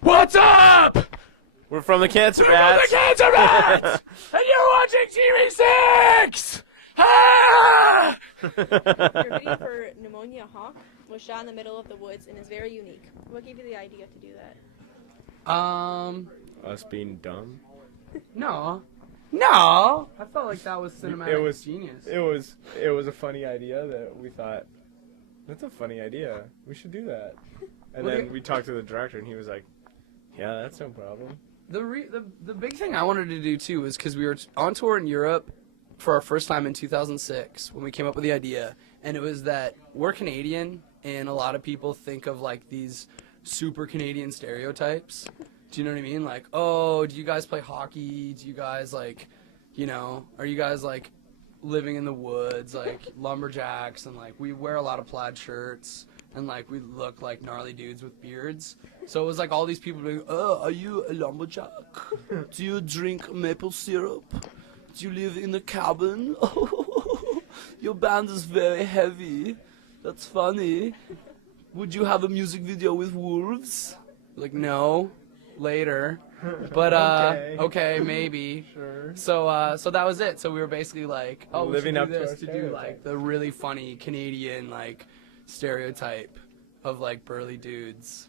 What's up? We're from the Cancer We're Bats. the Cancer Bats! And you're watching TV6! Ah! Your video for Pneumonia Hawk was shot in the middle of the woods and is very unique. What gave you the idea to do that? Us being dumb. No. I felt like that was cinematic It was genius. It was a funny idea that we thought, that's a funny idea. We should do that. And Well, then we talked to the director, and he was like, yeah, that's no problem. The big thing I wanted to do too was because we were on tour in Europe for our first time in 2006 when we came up with the idea, and it was that we're Canadian and a lot of people think of like these super Canadian stereotypes. Do you know what I mean? Like, oh, do you guys play hockey? Do you guys like, you know, are you guys like living in the woods, like lumberjacks, and like we wear a lot of plaid shirts. And, like, we look like gnarly dudes with beards. So it was like all these people being, oh, are you a lumberjack? Do you drink maple syrup? Do you live in a cabin? Oh, your band is very heavy. That's funny. Would you have a music video with wolves? Like, no. Later. But, okay, maybe. Sure. So that was it. So we were basically like, oh, Living we up should to do our this to do, stereotype. like, the really funny Canadian, like, stereotype of like burly dudes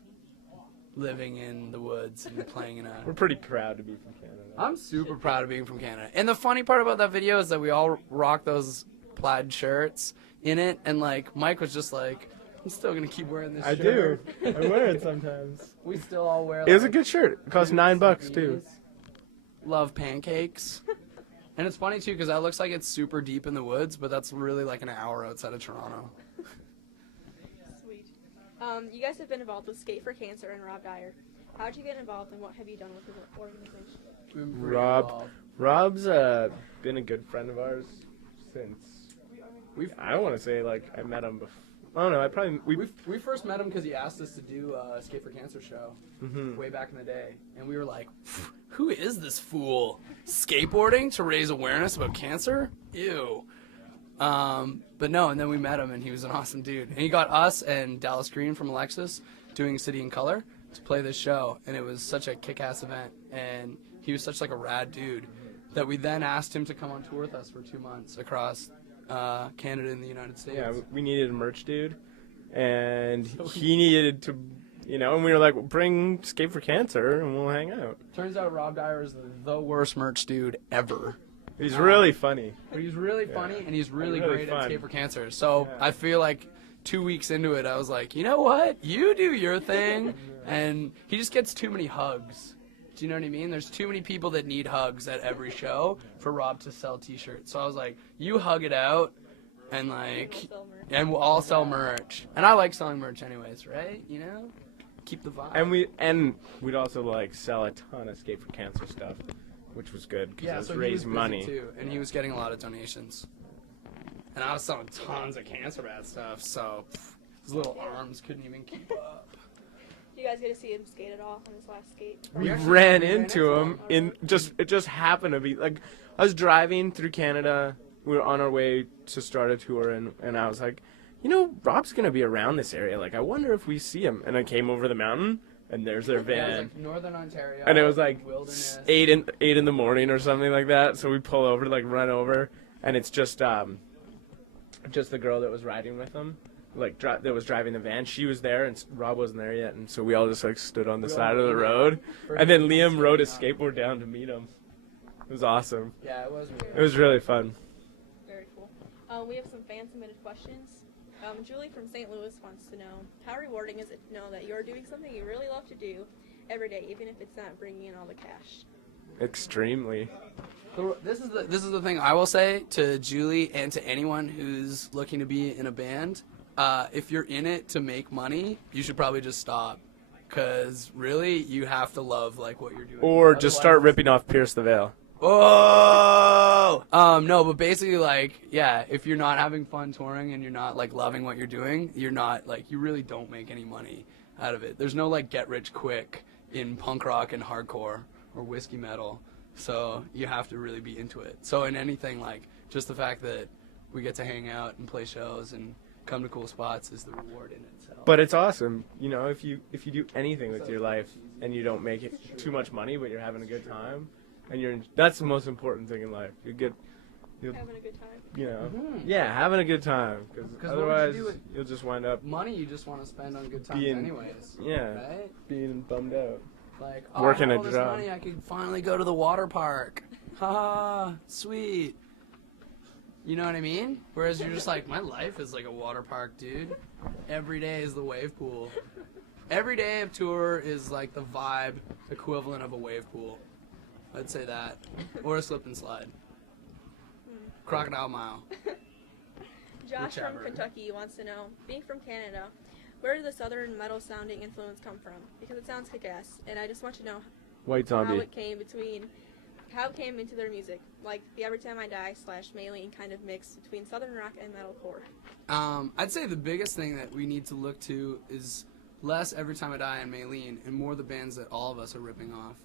living in the woods and playing in a... We're pretty proud to be from Canada. I'm super proud of being from Canada. And the funny part about that video is that we all rock those plaid shirts in it, and like Mike was just like, I'm still gonna keep wearing this I shirt. do. I wear it sometimes. We still all wear It was a like, good shirt. It cost $9 too. Love pancakes. And it's funny too because that looks like it's super deep in the woods, but that's really like an hour outside of Toronto. Sweet. You guys have been involved with Skate for Cancer and Rob Dyer. How did you get involved and what have you done with the organization? We've been pretty Rob, involved. Rob's been a good friend of ours since. I don't want to say like I met him before. I don't know. We first met him because he asked us to do a Skate for Cancer show way back in the day. And we were like, who is this fool? Skateboarding to raise awareness about cancer? Ew. But no, and then we met him and he was an awesome dude. And he got us and Dallas Green from Alexis doing City in Color to play this show. And it was such a kick-ass event. And he was such like a rad dude that we then asked him to come on tour with us for 2 months across Canada and the United States. Yeah, we needed a merch dude, and he needed to, and we were like, well, bring Skate for Cancer, and we'll hang out. Turns out Rob Dyer is the worst merch dude ever. He's really funny. But he's really funny, and he's really Really great fun. at Skate for Cancer. So Yeah. I feel like 2 weeks into it, I was like, you know what? You do your thing. And he just gets too many hugs. Do you know what I mean? There's too many people that need hugs at every show for Rob to sell t-shirts. So I was like, you hug it out, and like, and we'll all sell merch. And I like selling merch anyways, right? You know? Keep the vibe. And we'd also like sell a ton of Skate for Cancer stuff, which was good because it was so he raise was busy money. too, and he was getting a lot of donations. And I was selling tons of Cancer Bat stuff, so his little arms couldn't even keep up. Did you guys get to see him skate at all on his last skate? We actually ran ran into into him it just happened to be like I was driving through Canada. We were on our way to start a tour, and I was like, Rob's gonna be around this area. Like, I wonder if we see him. And I came over the mountain, and there's their Yeah, it was van, like Northern Ontario. and it was like wilderness. 8 in the morning or something like that. So we pull over to like run over, and it's just the girl that was riding with him. Like that was driving the van. She was there, and Rob wasn't there yet, and so we all just like stood on the side of the road, and then Liam rode his skateboard down to meet him. It was awesome. Yeah, it was. It was really fun. Very cool. We have some fan-submitted questions. Julie from St. Louis wants to know, how rewarding is it to know that you're doing something you really love to do every day, even if it's not bringing in all the cash? Extremely. This is the thing I will say to Julie and to anyone who's looking to be in a band. If you're in it to make money, you should probably just stop, because really you have to love like what you're doing. Or just start Otherwise- ripping off Pierce the Veil. Oh! No, but basically, like, yeah, if you're not having fun touring and you're not, like, loving what you're doing, you're not, like, you really don't make any money out of it. There's no, like, get rich quick in punk rock and hardcore or whiskey metal. So you have to really be into it. So in anything, like, just the fact that we get to hang out and play shows and come to cool spots is the reward in itself. But it's awesome, you know, if you do anything with your life and you don't make it too much money, but you're having a good time, and that's the most important thing in life. You'll Having a good time. you know, Mhm. yeah, having a good time, because what would you otherwise do with you'll just wind up money you just want to spend on good times Being- anyways. yeah. Right? being bummed out. Like, Working I a have all this job. money, I could finally go to the water park. Ha, sweet. You know what I mean? Whereas you're just like, my life is like a water park, dude. Every day is the wave pool. Every day of tour is like the vibe equivalent of a wave pool. I'd say that. Or a slip and slide. Crocodile Mile. Josh Whichever. from Kentucky wants to know, being from Canada, where did the southern metal sounding influence come from? Because it sounds kick-ass, and I just want to know White how Zombie. it came into their music, like the Every Time I Die / Maylene kind of mix between southern rock and metalcore. I'd say the biggest thing that we need to look to is less Every Time I Die and Maylene, and more the bands that all of us are ripping off,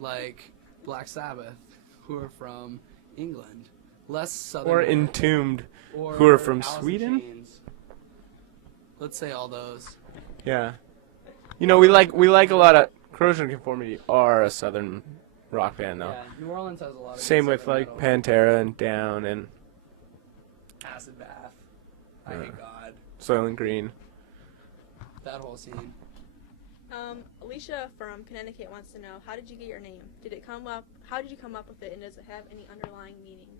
like Black Sabbath, who are from England. Less southern. Or Entombed, or who are from Alice in Sweden? Chains. Let's say all those. Yeah. You know, we like a lot of Corrosion of Conformity are a southern rock band though. Yeah, New Orleans has a lot of. Same good with southern like metal. Pantera and Down and Acid Bath. I Yeah. Hate God. Soylent Green. That whole scene. Alicia from Connecticut wants to know, how did you get your name? How did you come up with it, and does it have any underlying meanings?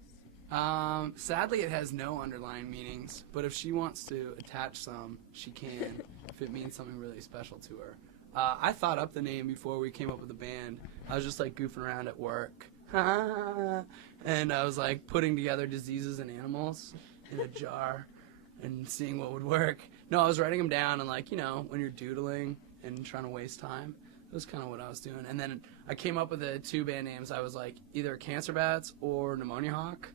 Sadly, it has no underlying meanings, but if she wants to attach some, she can, if it means something really special to her. I thought up the name before we came up with the band. I was just like goofing around at work. And I was like putting together diseases in animals in a jar and seeing what would work. No, I was writing them down, and like, you know, when you're doodling and trying to waste time, that was kind of what I was doing. And then I came up with the two band names. I was like either Cancer Bats or Pneumonia Hawk.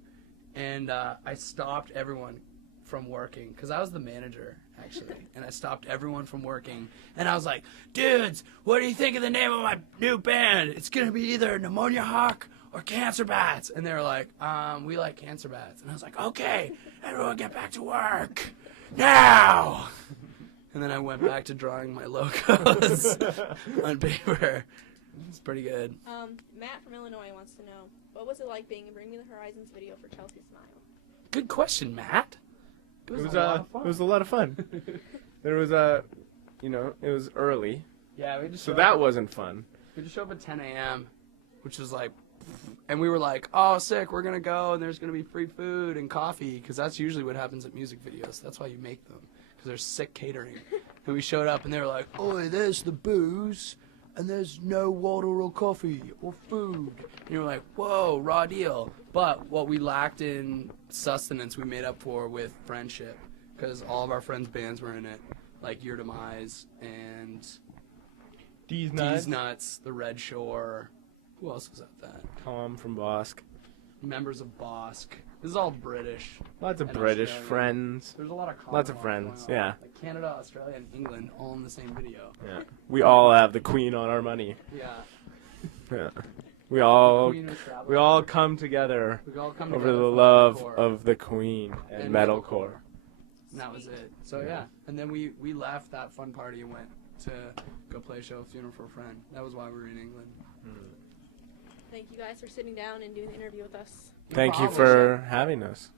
And I stopped everyone from working, because I was the manager, actually. And I stopped everyone from working. And I was like, dudes, what do you think of the name of my new band? It's going to be either Pneumonia Hawk or Cancer Bats. And they were like, we like Cancer Bats. And I was like, okay, everyone get back to work now. And then I went back to drawing my logos on paper. It's pretty good. Matt from Illinois wants to know, what was it like being in Bring Me the Horizons video for Chelsea Smile? Good question, Matt. It was a lot of fun. There was it was early, Yeah, we just so that wasn't fun. We just showed up at 10 a.m., which was like, and we were like, oh, sick, we're going to go, and there's going to be free food and coffee, because that's usually what happens at music videos. That's why you make them, because there's sick catering. And we showed up, and they were like, oh, there's the booze, and there's no water or coffee or food. And you were like, whoa, raw deal. But what we lacked in sustenance, we made up for with friendship, because all of our friends' bands were in it, like Your Demise and D's D's Nuts, The Red Shore. Who else was at that? Tom from Bosk. Members of Bosk. This is all British. Lots of And British Australian. friends. There's a lot of common Lots of ones friends, going on. yeah. Like Canada, Australia, and England all in the same video. Yeah. We all have the Queen on our money. Yeah. Yeah. We all Queen was traveling. we all come together We all come over together the for love metalcore. of the Queen and And metalcore. And that was it. So yeah. And then we left that fun party and went to go play a show, Funeral for a Friend. That was why we were in England. Thank you guys for sitting down and doing the interview with us. Thank you problem. for having us.